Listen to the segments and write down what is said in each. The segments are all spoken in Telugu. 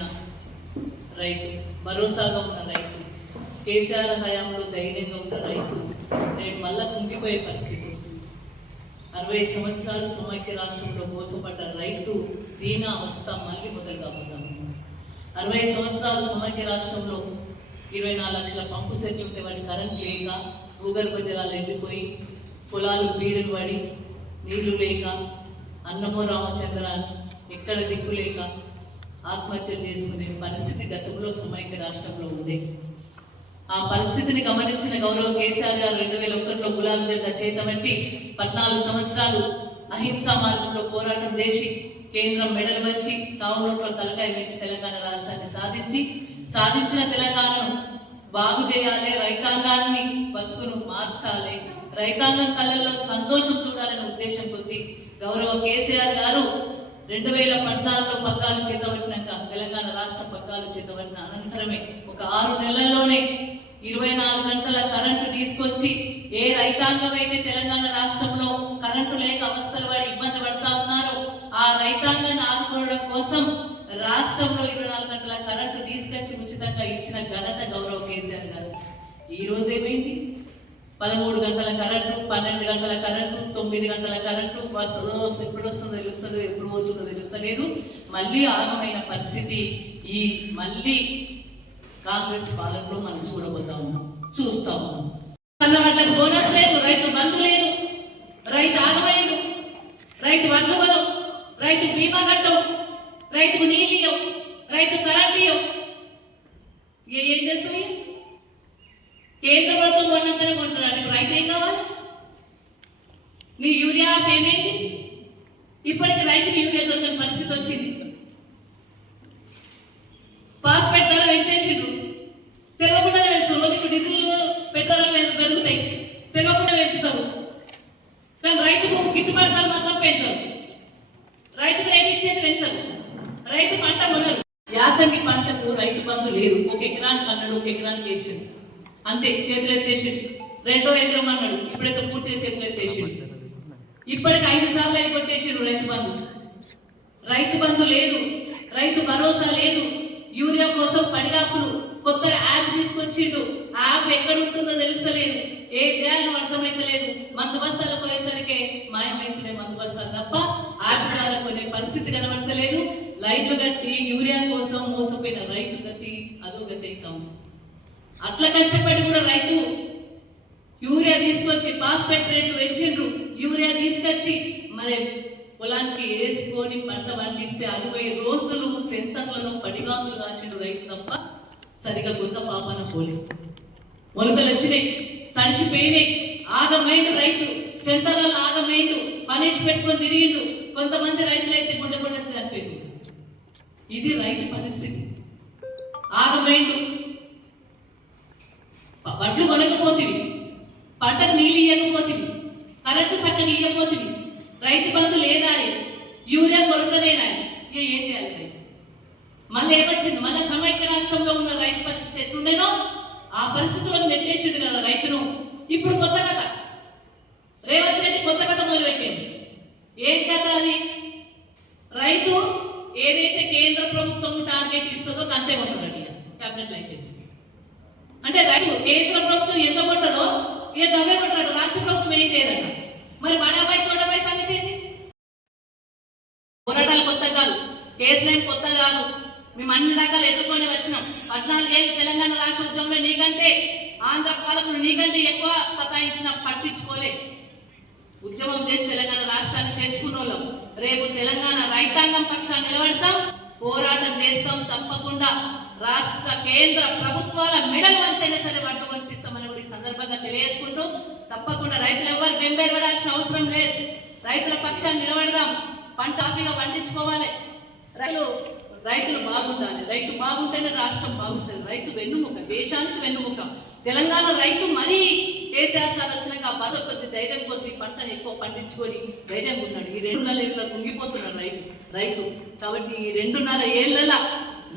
నమ్మిన రైతు, భరోసాగా ఉన్న రైతు, కేసీఆర్ హయాంలో ధైర్యంగా ఉన్న రైతు నేడు మళ్ళా కుంగిపోయే పరిస్థితి వస్తుంది. 60 సంవత్సరాలు సమైక్య రాష్ట్రంలో మోసపడ్డ రైతు దీన అవస్థ మళ్ళీ మొదలు కాబోతాం. 60 సంవత్సరాలు సమైక్య రాష్ట్రంలో 24 లక్షల పంపు సెట్లు ఉంటే వాటి కరెంట్ లేక, భూగర్భ జలాలు ఎండిపోయి, పొలాలు బీడులు పడి, నీళ్లు లేక, అన్నమో రామచంద్ర ఎక్కడ దిక్కు లేక ఆత్మహత్యలు చేసుకునే పరిస్థితి గతంలో సమైక్య రాష్ట్రంలో ఉండే. ఆ పరిస్థితిని గమనించిన గౌరవ కేసీఆర్ గారు 2001లో గులాబీ జెండా చేతబట్టి 14 సంవత్సరాలు అహింసా మార్గంలో పోరాటం చేసి కేంద్రం మెడలు వంచి సావు నోట్లో తలకాయ పెట్టి తెలంగాణ రాష్ట్రాన్ని సాధించిన తెలంగాణను బాగు చేయాలి, రైతాంగాన్ని బతుకును మార్చాలి, రైతాంగం కళ్ళల్లో సంతోషం చూడాలనే ఉద్దేశం కొద్దీ గౌరవ కేసీఆర్ గారు 2014లో పగ్గాలు చేతబట్టినాక, తెలంగాణ రాష్ట్ర పగ్గాలు చేతబట్టిన అనంతరమే ఒక 6 నెలల్లోనే 24 గంటల కరెంటు తీసుకొచ్చి ఏ రైతాంగం అయితే తెలంగాణ రాష్ట్రంలో కరెంటు లేక అవస్థలు పడి ఇబ్బంది పడతా ఉన్నారో ఆ రైతాంగాన్ని ఆదుకోవడం కోసం రాష్ట్రంలో 24 గంటల కరెంటు తీసుకొచ్చి ఉచితంగా ఇచ్చిన ఘనత గౌరవ కేసీఆర్ గారు. ఈ రోజు ఏమైంది? 13 గంటల కరెంటు, 12 గంటల కరెంటు, 9 గంటల కరెంటు వస్తుందో, ఎప్పుడు వస్తుందో తెలుస్తుంది, ఎప్పుడు పోతుందో తెలుస్తలేదు. మళ్ళీ ఆగమైన పరిస్థితి ఈ మళ్ళీ కాంగ్రెస్ పాలనలో మనం చూడబోతా ఉన్నాం, చూస్తా ఉన్నాం. అన్నవాట్లకు బోనస్ లేదు, రైతు బంధు లేదు, రైతు ఆగమైండు, రైతు వడ్లు కొనవు, రైతు బీమా కట్టవు, రైతుకు నీళ్ళు ఇవ్వవు, రైతు కరెంట్ ఇవ్వవు. ఏం చేస్తాయి? కేంద్ర ప్రభుత్వం కొన్నంతనే కొంటున్నాడు. ఇప్పుడు రైతు ఏం కావాలి? నీ యూరియా ఏమైంది? ఇప్పటికి రైతుకు యూరియా దొరికిన పరిస్థితి వచ్చింది. పాస్పేట్ ధర పెంచేసిండ్రు, తెలియకుండానే పెంచుతారు. రోజుకు డీజిల్ పెట్రోల్ పెరుగుతాయి, తెలియకుండా పెంచుతారు. కానీ రైతుకు గిట్టుబాటు ధర మాత్రం పెంచరు. రైతుకు రేటు ఇచ్చేది పెంచరు. రైతు పంట కొనరు. యాసంగి పంటకు రైతు బంధు లేదు. 1 ఎకరానికి అన్నాడు, 1 ఎకరానికి వేసిండు, అంతే. చేతులు ఎత్తేసిండు. 2వ ఎకరం అన్నాడు, ఇప్పుడైతే పూర్తిగా చేతులు ఎత్తేసిండు. ఇప్పటికి 5 సార్లు అయితే కొట్టేసిండు రైతు బంధు. రైతు బంధు లేదు, రైతు భరోసా లేదు. యూరియా కోసం పడిగాపులు కొత్తగా యాప్ తీసుకొచ్చిండు. ఆ యాప్ ఎక్కడ ఉంటుందో తెలుస్తలేదు, ఏం చేయాలో అర్థమైతలేదు. మందు బస్తాలు పోయేసరికి మాయమైతున్నాయి మందు బస్తాలు తప్ప ఆర్థికాల కొనే పరిస్థితి కనబడతలేదు. లైట్లు కట్టి యూరియా కోసం మోసపోయిన రైతు గతి అదో గతి కావు. అట్లా కష్టపడి కూడా రైతు యూరియా తీసుకొచ్చి పాస్పేట్ రేట్లు పెంచిండ్రు. యూరియా తీసుకొచ్చి మరి పొలానికి వేసుకొని పంట పండిస్తే 60 రోజులు సెంటర్లలో పడిగాకులు కాసిండు రైతు తప్ప సరిగా కొన్న పాపన పోలేదు. మొలకలు వచ్చినాయి, తడిసిపోయినాయి, ఆగమైండు రైతు. సెంటర్లలో ఆగమైండు, పనిషి పెట్టుకొని తిరిగిండు. కొంతమంది రైతులు అయితే గుండె వచ్చి చనిపోయింది. ఇది రైతు పరిస్థితి. ఆగమైండు, వడ్లు కొనకపోతివి, పంటకు నీళ్ళు ఇవ్వకపోతివి, కరెంటు చక్కగా ఇవ్వకపోతివి, రైతు బంధు లేదా, యూరియా కొరతనేనా, ఏం చేయాలి రైతు? మళ్ళీ ఏమొచ్చింది? మళ్ళీ సమైక్య రాష్ట్రంలో ఉన్న రైతు పరిస్థితి ఎట్లుండేనో ఆ పరిస్థితిలో నెట్టేసిండు కదా రైతును. ఇప్పుడు కొత్త కథ, రేవంత్ రెడ్డి కొత్త కథ మొదలుపెట్టింది. ఏం కథ అది? రైతు ఏదైతే కేంద్ర ప్రభుత్వం టార్గెట్ ఇస్తుందో అంతే కొంటాడు. క్యాబినెట్ అయిపోయింది అంటే రైతు కేంద్ర ప్రభుత్వం ఎంత కొంటదో ఇక గవే కొంటాడు, రాష్ట్ర ప్రభుత్వం ఏం చేయదట. మరి బడాబాయి చోడాబాయి సంగతి ఏంటి? పోరాటాలు కొత్త కాదు, కేసులేం కొత్త కాదు. మేము అన్ని రకాలు ఎదుర్కొని వచ్చినాం. 14 ఏళ్ళు తెలంగాణ రాష్ట్ర ఉద్యమంలో నీకంటే ఆంధ్ర పాలకులు నీకంటే ఎక్కువ సతాయించిన పట్టించుకోలే. ఉద్యమం చేసి తెలంగాణ రాష్ట్రాన్ని తెచ్చుకున్న వాళ్ళం. రేపు తెలంగాణ రైతాంగం పక్షాన్ని నిలబడతాం, పోరాటం చేస్తాం. తప్పకుండా రాష్ట్ర కేంద్ర ప్రభుత్వాల మెడలు వంచైనా సరే పట్టు కనిపిస్తామని కూడా ఈ సందర్భంగా తెలియజేసుకుంటూ, తప్పకుండా రైతులు ఎవరు బెంబేలు పడాల్సిన అవసరం లేదు. రైతుల పక్షాన్ని నిలబడదాం. పంట ఆఫీగా పండించుకోవాలి. రైతులు బాగుండాలి. రైతు బాగుంటేనే రాష్ట్రం బాగుంటుంది. రైతు వెన్నుముక, దేశానికి వెన్నుముక. తెలంగాణ రైతు మరీ కేసీఆర్ సార్ వచ్చినాక ఆ భాష కొద్ది ధైర్యం కొద్ది పంటను ఎక్కువ పండించుకొని ధైర్యంగా ఉన్నాడు. ఈ 2.5 ఏళ్ళ కుంగిపోతున్నాడు రైతు. కాబట్టి ఈ 2.5 ఏళ్ళ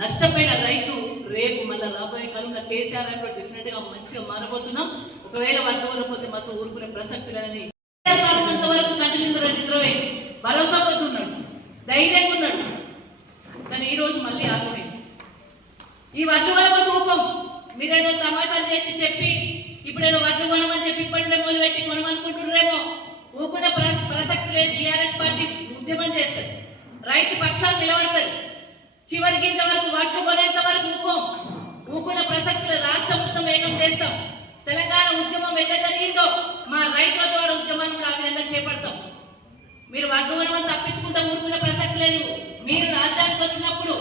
నష్టపోయిన రైతు రేపు మళ్ళీ రాబోయే కాలంలో కేసీఆర్ అంటే డిఫరెంట్ గా మంచిగా మారబోతున్నాం. ఒకవేళ పట్టుకోకపోతే మాత్రం ఊరుకునే ప్రసక్తి లేదని అంతవరకు కంటి నిద్రపోయి భరోసా పొందుతున్నాడు, ధైర్యంగా ఉన్నాడు. కానీ ఈ రోజు మళ్ళీ ఆగమైంది. ఈ వడ్లు కొనమని ఊకం. మీరేదో తమాషాలు చేసి చెప్పి ఇప్పుడేదో వడ్లు కొనమని చెప్పి ఇప్పటి మొదలు పెట్టి కొనమనుకుంటున్నారేమో. ఊకునే ప్రసక్తి లేదు. టీఆర్ఎస్ పార్టీ ఉద్యమం చేస్తుంది, రైతు పక్షాలు నిలబడుతుంది. చివరి గింజ వరకు వడ్లు కొనేంత వరకు ఊకున్న ప్రసక్తులు రాష్ట్రం మొత్తం ఏకం చేస్తాం. తెలంగాణ ఉద్యమం ఎట్లా జరిగిందో మా రైతుల ద్వారా ఉద్యమాన్ని కూడా ఆ విధంగా చేపడతాం. మీరు వడ్లు కొనమని తప్పించుకుంటా ఊరుకునే ప్రసక్తి లేదు. మీరు రాజ్యానికి వచ్చినప్పుడు,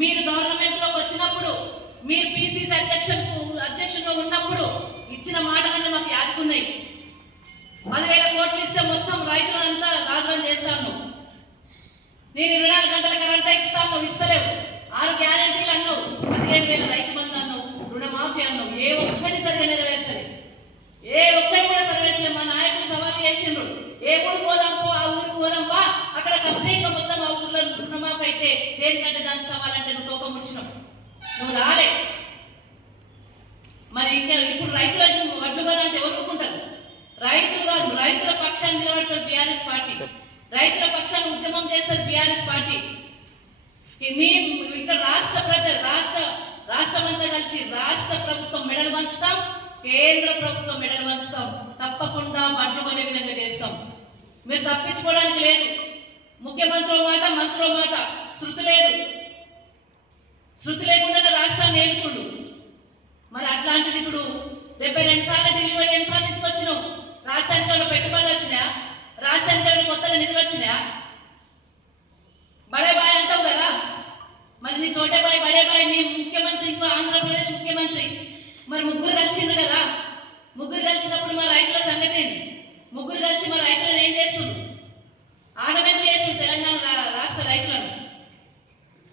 మీరు గవర్నమెంట్ లోకి వచ్చినప్పుడు, మీరు పిసిసి అధ్యక్షుడిగా ఉన్నప్పుడు ఇచ్చిన మాటలన్నీ మాకు యాదుకున్నాయి. 10,000 కోట్లు ఇస్తే మొత్తం రైతులంతా రాజులను చేస్తాను. నేను 24 గంటల కరెంట్ ఇస్తాను, ఇస్తలేవు. 6 గ్యారెంటీలు అన్నావు, 15,000 రైతు బంధు అన్నావు, రుణమాఫీ అన్నావు. ఏ ఒక్కటి సరిగా నెరవేర్చలేదు, ఏ ఒక్కటి కూడా నెరవేర్చలేదు. మా నాయకులు సవాల్ చేసిండ్రు, ఏ ఊరు పోదాంపో ఆ ఊరికి పోదాంపా, అక్కడ కంప్లీట్ గా మొత్తం ఆ ఊర్లో రుణమాఫీ అయితే దేనికంటే దానికి సవాలంటే నువ్వు తోక ముడిచినావు, నువ్వు రాలే. మరి ఇంకా ఇప్పుడు రైతులకు వడ్లు కదా అంటే ఎవరు ఒప్పుకుంటారు? రైతులు కాదు, రైతుల పక్షాన్ని నిలబడుతుంది బీఆర్ఎస్ పార్టీ, రైతుల పక్షాన్ని ఉద్యమం చేస్తుంది బీఆర్ఎస్ పార్టీ. ఇక్కడ రాష్ట్ర ప్రజలు రాష్ట్రం అంతా కలిసి రాష్ట్ర ప్రభుత్వం మెడలు పంచుతాం, కేంద్ర ప్రభుత్వం మెడలు పంచుతాం. తప్పకుండా వడ్లు కొనే విధంగా చేస్తాం. మీరు తప్పించుకోవడానికి లేదు. ముఖ్యమంత్రి మాట, మంత్రి మాట, శృతి లేదు. శృతి లేకుండా రాష్ట్రాన్ని ఏలుతుండు. మరి అట్లాంటిది ఇప్పుడు 72 సార్లు ఢిల్లీ పోయి ఏం సాధించుకొచ్చినావు? రాష్ట్రానికి ఏమైనా పెట్టుబడులు వచ్చినా? రాష్ట్రానికి ఏమైనా కొత్తగా నిధులు వచ్చినా? బడే బాయ్ అంటావు కదా, మరి నీ చోటే బాయ్ బడే బాయ్ మీ ముఖ్యమంత్రి, ఇంకో ఆంధ్రప్రదేశ్ ముఖ్యమంత్రి. మరి ముగ్గురు కలిసిండ్రు కదా, ముగ్గురు కలిసినప్పుడు మా రైతుల సంగతి ఏంది? ముగ్గురు కలిసి మా రైతులను ఏం చేస్తుంది? ఆగమెందుకు చేస్తుంది తెలంగాణ రాష్ట్ర రైతులను?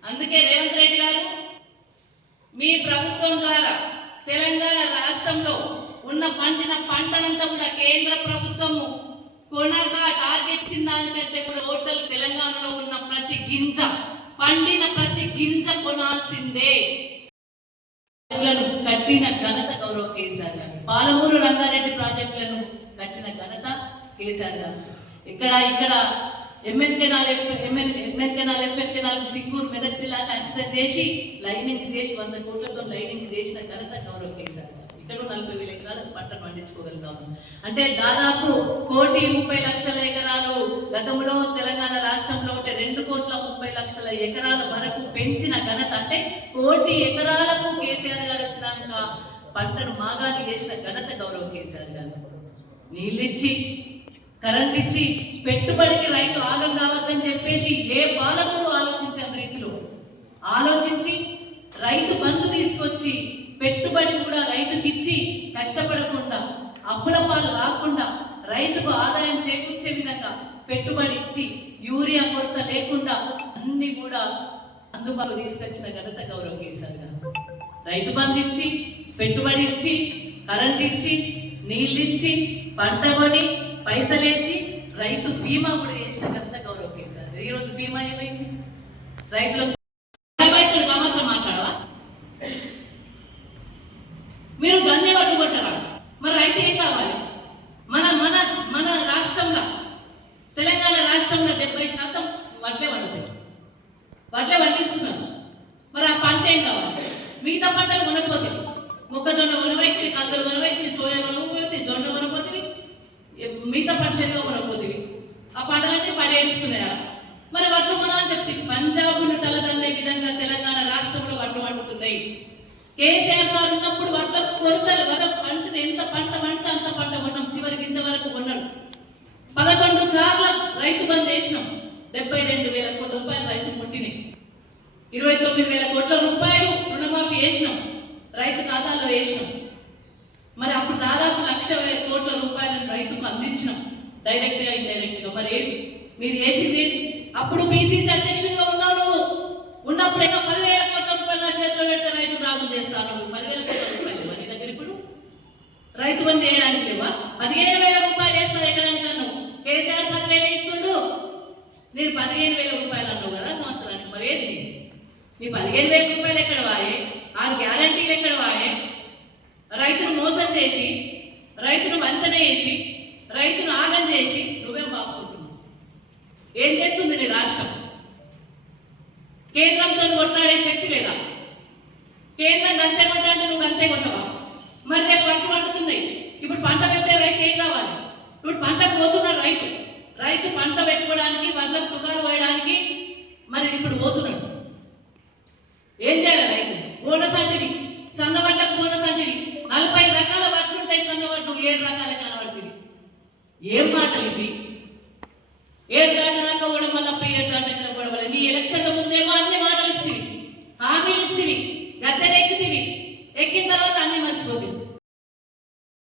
అందుకే రేవంత్ రెడ్డి గారు మీ ప్రభుత్వం ద్వారా తెలంగాణ రాష్ట్రంలో ఉన్న పండిన పంటనంతా కూడా కేంద్ర ప్రభుత్వము కొనగా టార్గెట్ ఇచ్చిన దానికంటే కూడా టోటల్ తెలంగాణలో ఉన్న ప్రతి గింజ, పండిన ప్రతి గింజ కొనాల్సిందే. కట్టిన ఘనత గౌరవ కేసీఆర్ గారు. పాలమూరు రంగారెడ్డి ప్రాజెక్టులను కట్టిన ఘనత కేసీఆర్ గారు. ఇక్కడ ఎంఎన్ కెనాల్, ఎఫ్ఎన్ కెనాల్ సిక్కూరు మెదక్ జిల్లాకు అంకితం చేసి లైనింగ్ చేసి 100 కోట్లతో లైనింగ్ చేసిన ఘనత గౌరవ కేసీఆర్ గారు. ఇక్కడ 40,000 ఎకరాలకు పంట పండించుకోగలుగుతాము. అంటే దాదాపు 1,30,00,000 ఎకరాలు గతంలో తెలంగాణ రాష్ట్రంలో ఉంటే 2,30,00,000 ఎకరాల వరకు పెంచిన ఘనత. అంటే 1,00,00,000 ఎకరాలకు కేసీఆర్ గారు వచ్చినాక పంటను మాగాలి చేసిన ఘనత గౌరవ కేసీఆర్ గారు. నీళ్ళిచ్చి, కరెంట్ ఇచ్చి, పెట్టుబడికి రైతు ఆగం కావద్దని చెప్పేసి ఏ పాలకుడు ఆలోచించిన రీతిలో ఆలోచించి రైతు బంధు తీసుకొచ్చి పెట్టుబడి కూడా రైతుకి ఇచ్చి కష్టపడకుండా అప్పుల పాలు రాకుండా రైతుకు ఆదాయం చేకూర్చే విధంగా పెట్టుబడి ఇచ్చి యూరియా కొరత లేకుండా అన్ని కూడా అందుబాటులో తీసుకొచ్చిన ఘనత గౌరవ కేసీఆర్ గారు. రైతు బంధు ఇచ్చి, పెట్టుబడి ఇచ్చి, కరెంట్ ఇచ్చి, నీళ్ళిచ్చి, పంట కొని పైసలేసి రైతు బీమా కూడా చేసిన ఘనత గౌరవ కేసీఆర్. ఈరోజు బీమా ఏమైంది? రైతులకు మాత్రం మాట్లాడవా? మీరు గన్నే పట్టుకుంటారా? మరి రైతు ఏం కావాలి? మన మన మన రాష్ట్రంలో, తెలంగాణ రాష్ట్రంలో 70% వడ్లే పండుతాయి, వడ్లే పండిస్తున్నారు. మరి ఆ పంట ఏం కావాలి? మిగతా పంటలు కొనపోతుంది. మొక్కజొన్న కొనవైతుంది, కందులు కొనవైతుంది, సోయా కొనకపోతుంది, జొన్న కొనపోతుంది, మిగతా పంటగా కొనకపోతుంది. ఆ పంటలన్నీ పడేస్తున్నాయా? మరి వడ్లు కొనాలని చెప్తే పంజాబ్ను తలదన్నే విధంగా తెలంగాణ రాష్ట్రంలో వడ్లు పండుతున్నాయి. కేసీఆర్ సార్ ఉన్నప్పుడు వడ్లకు కొరతలు కదా, పంట ఎంత పంట పండితే అంత పంట కొన్నాం, చివరి గింజ వరకు కొన్నాడు. 11 సార్లు రైతు బంద్ వేసినాం. 72,000 కోట్ల రూపాయలు రైతు ముట్టినాయి. 29,000 కోట్ల రూపాయలు రుణమాఫీ వేసినాం, రైతు ఖాతాల్లో వేసినాం. మరి అప్పుడు దాదాపు 1,00,000 కోట్ల రూపాయలు రైతుకు అందించినాం, డైరెక్ట్ గా ఇండైరెక్ట్ గా. మరి మీరు వేసింది అప్పుడు పిసిసి అధ్యక్షుడిగా ఉన్నావు, ఉన్నప్పుడు 10,000 కోట్ల రూపాయలు నా చేతిలో పెడితే రైతు రాజు చేస్తాను. 10,000 కోట్ల రూపాయలు నీ దగ్గర ఇప్పుడు రైతు బంధు వేయడానికి లేవా? 15,000 రూపాయలు వేస్తాను ఎకరానికి అన్నావు. కేసీఆర్ 10,000 ఇస్తుండు, నేను 15,000 రూపాయలు అన్నావు కదా సంవత్సరానికి. మరి ఏది నీ 15,000 రూపాయలు ఎక్కడ వాయే? 6 గ్యారంటీలు ఎక్కడ వాయే? రైతును మోసం చేసి, రైతును వంచన చేసి, రైతును ఆగం చేసి నువ్వేం బాగుంటున్నావు? ఏం చేస్తుంది నీ రాష్ట్రం? కేంద్రంతో కొట్లాడే శక్తి లేదా? కేంద్రం అంతే కొంటా అంటే నువ్వు అంతే కొంటావా? మరి రేపు పంట పండుతున్నాయి. ఇప్పుడు పంట పెట్టే రైతు ఏం కావాలి? ఇప్పుడు పంట పోతున్నాడు రైతు పంట పెట్టుకోవడానికి వడ్లకు దుకాణం పోయడానికి మరి ఇప్పుడు పోతున్నాడు. ఏం చేయాలి రైతు? బోనస్ అంటివి, సన్న వడ్లకు బోనస్ అంటివి, 40 రకాల వడ్లు ఉంటాయి, సన్న వడ్లు 7 రకాల కనబడుతుంది. ఏం మాటలు ఇవి? ఏం దాటినాక కూడా మళ్ళీ